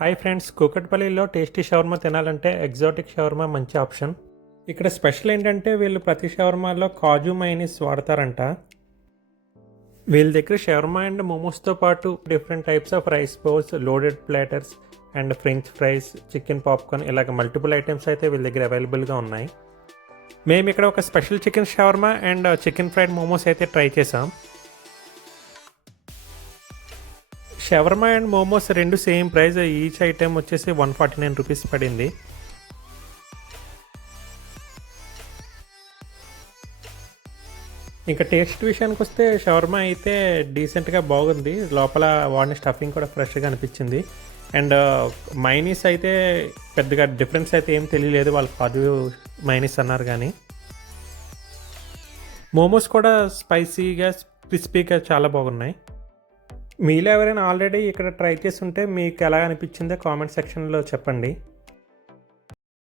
Hi friends, కూకట్పల్లిలో tasty shawarma తినాలంటే exotic shawarma మంచి ఆప్షన్. ఇక్కడ స్పెషల్ ఏంటంటే వీళ్ళు ప్రతి షవర్మాలో కాజు మైనీస్ వాడతారంట. వీళ్ళ దగ్గర షవర్మా అండ్ మోమోస్తో పాటు different types of rice bowls, loaded platters and French fries, chicken popcorn ఇలాగ మల్టిపుల్ ఐటమ్స్ అయితే వీళ్ళ దగ్గర అవైలబుల్గా ఉన్నాయి. మేము ఇక్కడ ఒక special chicken shawarma and chicken fried momos అయితే ట్రై చేసాం. షవర్మా అండ్ మోమోస్ రెండు సేమ్ ప్రైస్, ఈచ్ ఐటెం వచ్చేసి 149 రూపీస్ పడింది. ఇంకా టేస్ట్ విషయానికి వస్తే షవర్మా అయితే డీసెంట్గా బాగుంది. లోపల వాడిన స్టఫింగ్ కూడా ఫ్రెష్గా అనిపించింది. అండ్ మైనీస్ అయితే పెద్దగా డిఫరెన్స్ అయితే ఏం తెలియలేదు, వాళ్ళు కాజు మైనీస్ అన్నారు. కానీ మోమోస్ కూడా స్పైసీగా క్రిస్పీగా చాలా బాగున్నాయి. మీలో ఎవరైనా ఆల్రెడీ ఇక్కడ ట్రై చేసి ఉంటే మీకు ఎలా అనిపించిందో కామెంట్ సెక్షన్లో చెప్పండి.